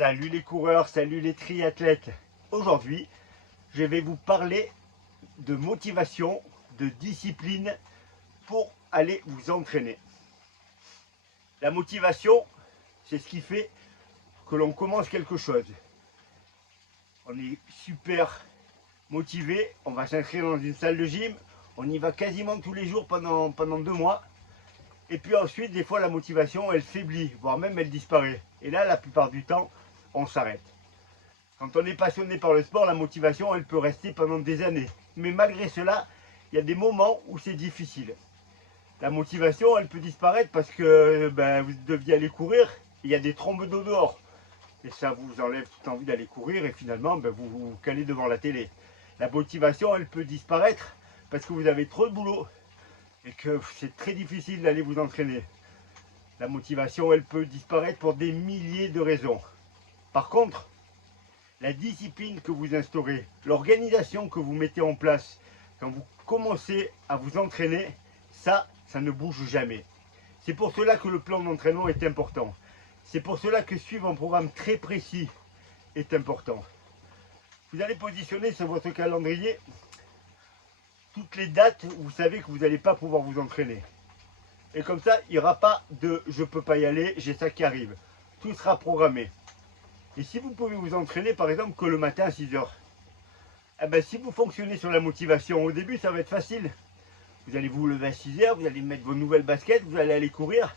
Salut les coureurs, salut les triathlètes. Aujourd'hui, je vais vous parler de motivation, de discipline pour aller vous entraîner. La motivation, c'est ce qui fait que l'on commence quelque chose. On est super motivé, on va s'inscrire dans une salle de gym, on y va quasiment tous les jours pendant 2 mois. Et puis ensuite, des fois, la motivation, elle faiblit, voire même elle disparaît. Et là, la plupart du temps, on s'arrête. Quand on est passionné par le sport, la motivation, elle peut rester pendant des années. Mais malgré cela, il y a des moments où c'est difficile. La motivation, elle peut disparaître parce que vous deviez aller courir, il y a des trombes d'eau dehors. Et ça vous enlève toute envie d'aller courir et finalement, vous vous calez devant la télé. La motivation, elle peut disparaître parce que vous avez trop de boulot et que c'est très difficile d'aller vous entraîner. La motivation, elle peut disparaître pour des milliers de raisons. Par contre, la discipline que vous instaurez, l'organisation que vous mettez en place quand vous commencez à vous entraîner, ça ne bouge jamais. C'est pour cela que le plan d'entraînement est important. C'est pour cela que suivre un programme très précis est important. Vous allez positionner sur votre calendrier toutes les dates où vous savez que vous n'allez pas pouvoir vous entraîner. Et comme ça, il n'y aura pas de « je ne peux pas y aller, j'ai ça qui arrive ». Tout sera programmé. Et si vous pouvez vous entraîner par exemple que le matin à 6 heures, si vous fonctionnez sur la motivation, au début ça va être facile. Vous allez vous lever à 6 heures, vous allez mettre vos nouvelles baskets, vous allez aller courir.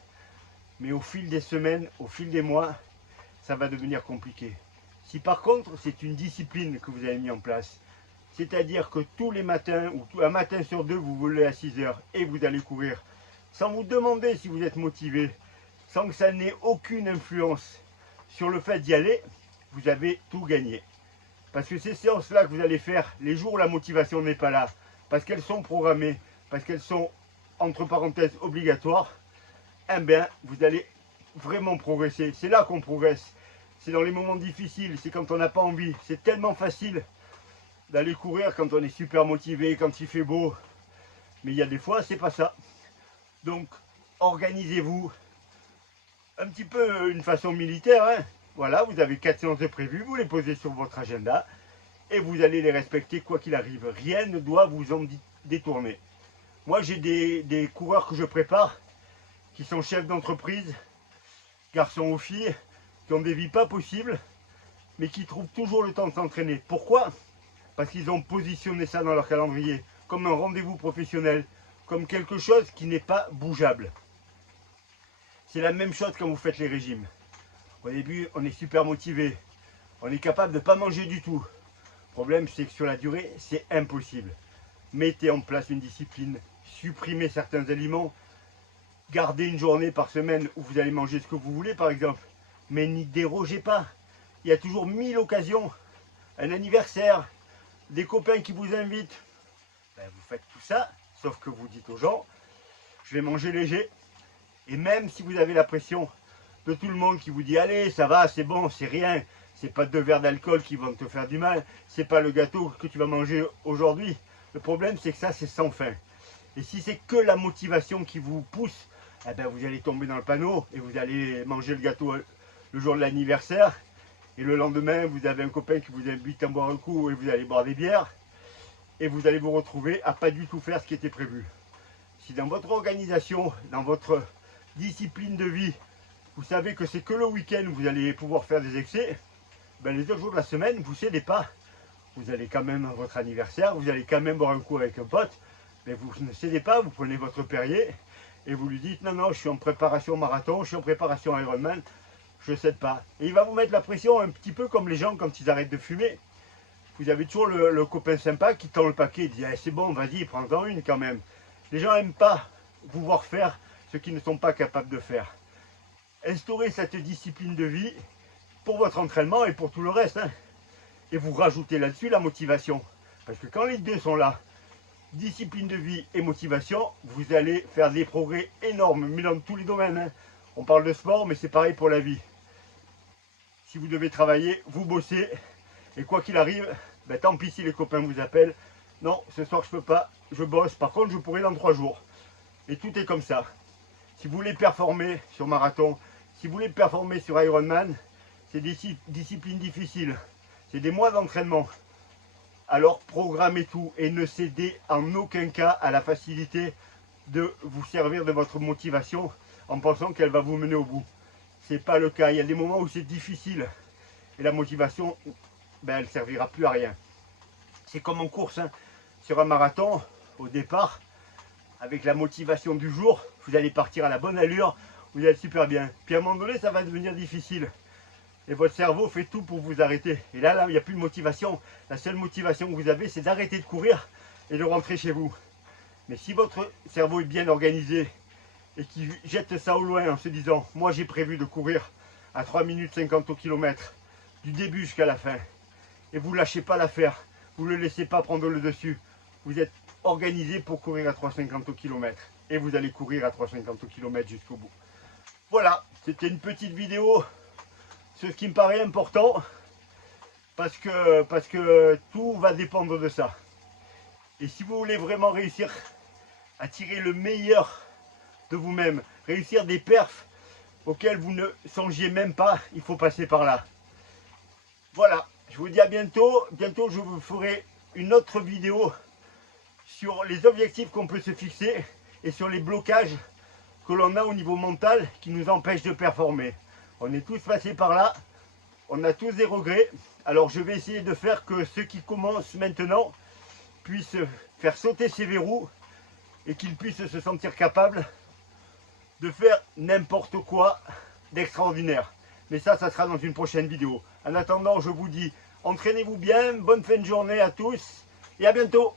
Mais au fil des semaines, au fil des mois, ça va devenir compliqué. Si par contre c'est une discipline que vous avez mis en place, c'est-à-dire que tous les matins, ou un matin sur deux, vous vous levez à 6 heures et vous allez courir, sans vous demander si vous êtes motivé, sans que ça n'ait aucune influence sur le fait d'y aller, vous avez tout gagné. Parce que ces séances-là que vous allez faire, les jours où la motivation n'est pas là, parce qu'elles sont programmées, parce qu'elles sont, entre parenthèses, obligatoires, vous allez vraiment progresser. C'est là qu'on progresse. C'est dans les moments difficiles, c'est quand on n'a pas envie. C'est tellement facile d'aller courir quand on est super motivé, quand il fait beau. Mais il y a des fois, c'est pas ça. Donc, organisez-vous un petit peu une façon militaire. Voilà, vous avez 4 séances de prévues, vous les posez sur votre agenda et vous allez les respecter quoi qu'il arrive. Rien ne doit vous en détourner. Moi, j'ai des coureurs que je prépare qui sont chefs d'entreprise, garçons ou filles, qui ont des vies pas possibles, mais qui trouvent toujours le temps de s'entraîner. Pourquoi? Parce qu'ils ont positionné ça dans leur calendrier, comme un rendez-vous professionnel, comme quelque chose qui n'est pas bougeable. C'est la même chose quand vous faites les régimes. Au début, on est super motivé, on est capable de ne pas manger du tout. Le problème, c'est que sur la durée, c'est impossible. Mettez en place une discipline, supprimez certains aliments, gardez une journée par semaine où vous allez manger ce que vous voulez, par exemple, mais n'y dérogez pas. Il y a toujours 1000 occasions, un anniversaire, des copains qui vous invitent. Vous faites tout ça, sauf que vous dites aux gens, je vais manger léger. Et même si vous avez la pression de tout le monde qui vous dit, allez, ça va, c'est bon, c'est rien, c'est pas 2 verres d'alcool qui vont te faire du mal, c'est pas le gâteau que tu vas manger aujourd'hui. Le problème, c'est que ça, c'est sans fin. Et si c'est que la motivation qui vous pousse, vous allez tomber dans le panneau et vous allez manger le gâteau le jour de l'anniversaire. Et le lendemain, vous avez un copain qui vous invite à boire un coup et vous allez boire des bières. Et vous allez vous retrouver à pas du tout faire ce qui était prévu. Si dans votre organisation, dans votre discipline de vie, vous savez que c'est que le week-end où vous allez pouvoir faire des excès, les autres jours de la semaine, vous ne cédez pas. Vous allez quand même à votre anniversaire, vous allez quand même boire un coup avec un pote, mais vous ne cédez pas, vous prenez votre Perrier et vous lui dites non, non, je suis en préparation marathon, je suis en préparation Ironman, je ne cède pas. Et il va vous mettre la pression un petit peu comme les gens quand ils arrêtent de fumer. Vous avez toujours le copain sympa qui tend le paquet et dit c'est bon, vas-y, prends-en une quand même. Les gens n'aiment pas vous voir faire ce qu'ils ne sont pas capables de faire. Instaurez cette discipline de vie pour votre entraînement et pour tout le reste. Et vous rajoutez là-dessus la motivation. Parce que quand les deux sont là, discipline de vie et motivation, vous allez faire des progrès énormes, mais dans tous les domaines. On parle de sport, mais c'est pareil pour la vie. Si vous devez travailler, vous bossez, et quoi qu'il arrive, tant pis si les copains vous appellent. Non, ce soir je peux pas, je bosse, par contre je pourrai dans 3 jours. Et tout est comme ça. Si vous voulez performer sur marathon, si vous voulez performer sur Ironman, c'est des disciplines difficiles, c'est des mois d'entraînement. Alors programmez tout et ne cédez en aucun cas à la facilité de vous servir de votre motivation en pensant qu'elle va vous mener au bout. Ce n'est pas le cas. Il y a des moments où c'est difficile et la motivation, ben, elle ne servira plus à rien. C'est comme en course, hein. Sur un marathon, au départ, avec la motivation du jour, vous allez partir à la bonne allure, vous allez super bien. Puis à un moment donné, ça va devenir difficile. Et votre cerveau fait tout pour vous arrêter. Et là, il n'y a plus de motivation. La seule motivation que vous avez, c'est d'arrêter de courir et de rentrer chez vous. Mais si votre cerveau est bien organisé et qu'il jette ça au loin en se disant « Moi, j'ai prévu de courir à 3 minutes 50 au kilomètre, du début jusqu'à la fin. » Et vous ne lâchez pas l'affaire. Vous ne le laissez pas prendre le dessus. Vous êtes organisé pour courir à 3,50 au kilomètre. Et vous allez courir à 3,50 au kilomètre jusqu'au bout. Voilà, c'était une petite vidéo. Ce qui me paraît important, parce que tout va dépendre de ça. Et si vous voulez vraiment réussir à tirer le meilleur de vous-même, réussir des perfs auxquels vous ne songiez même pas, il faut passer par là. Voilà, je vous dis à bientôt. Bientôt, je vous ferai une autre vidéo sur les objectifs qu'on peut se fixer et sur les blocages que l'on a au niveau mental qui nous empêchent de performer. On est tous passés par là, on a tous des regrets. Alors je vais essayer de faire que ceux qui commencent maintenant puissent faire sauter ces verrous et qu'ils puissent se sentir capables de faire n'importe quoi d'extraordinaire. Mais ça sera dans une prochaine vidéo. En attendant, je vous dis, entraînez-vous bien, bonne fin de journée à tous et à bientôt.